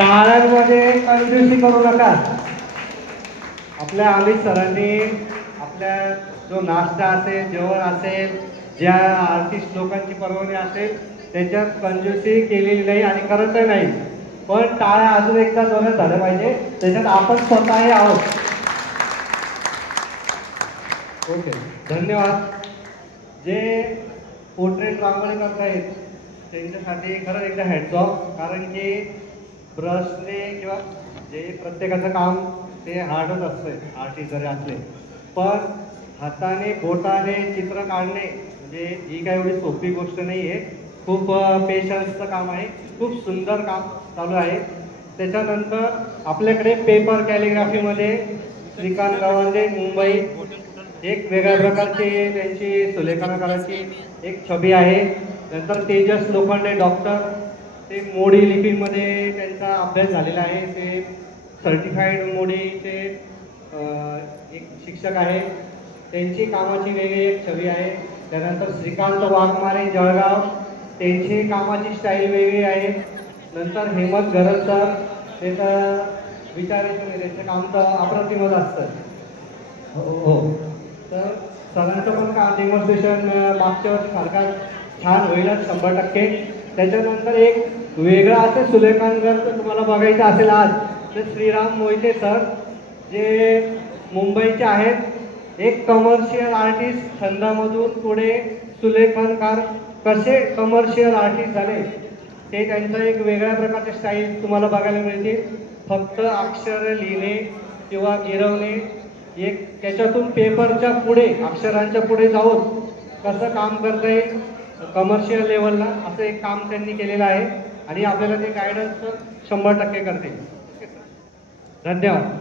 टाळ्यांमध्ये कंजूसी करू नका. आपल्या अमित सरांनी आपल्या जो नाश्ता असेल, जेवण असेल, ज्या आर्टिस्ट लोकांची परवानगी असेल त्याच्यात कंजूसी केलेली नाही आणि करत नाही. पण टाळ्या अजून एकदा जोरात झाल्या पाहिजे, त्याच्यात आपण स्वतःही आहोत. ओके, धन्यवाद. जे पोर्ट्रेट रांगोळी करतायत त्यांच्यासाठी खरंच एकदा हॅट्स ऑफ. कारण की ब्रशने किंवा जे प्रत्येकाचं काम ते हार्डच असतं आर्टिस्ट जरी असले, पण हाताने बोटाने चित्र काढणे म्हणजे ही काही एवढी सोपी गोष्ट नाही आहे. खूप पेशन्सचं काम आहे. खूप सुंदर काम चालू आहे. त्याच्यानंतर आपल्याकडे पेपर कॅलिग्राफीमध्ये श्रीकांत गवांडे मुंबई एक वेगळ्या प्रकारची त्यांची सुलेखनाकाराची एक छबी आहे. नंतर तेजस लोखंडे डॉक्टर, ते मोडी लिपीमध्ये त्यांचा अभ्यास झालेला आहे. ते सर्टिफाईड मोडीचे एक शिक्षक आहे. त्यांची कामाची वेगळी एक छबी आहे. त्यानंतर श्रीकांत वाघमारे जळगाव, त्यांची कामाची स्टाईल वेगळी आहे. नंतर हेमंत गरज सर, त्याचं विचारायचं नाही, त्यांचं काम तर अप्रतिमच असतं. हो, तर सरांचं पण का डेमॉन्स्ट्रेशन मागच्या वर्षी सारखा छान होईलच 100%. त्याच्यानंतर एक वेगळं असं सुलेखन जर तुम्हाला बघायचं असेल आज, तर श्रीराम मोहिते सर जे मुंबईचे आहेत. एक कमर्शियल आर्टिस्ट छंदामधून पुढे सुलेखनकार कसे कमर्शियल आर्टिस्ट झाले ते त्यांचं एक वेगळ्या प्रकारचे स्टाईल तुम्हाला बघायला मिळते. फक्त अक्षर लिहिणे किंवा गिरवणे, एक त्याच्यातून पेपरच्या पुढे अक्षरांच्या पुढे जाऊन कसं काम करता येईल कमर्शियल लेवलला, असं एक काम त्यांनी केलेलं आहे आणि आपल्याला ते गायडन्स 100% करते. धन्यवाद.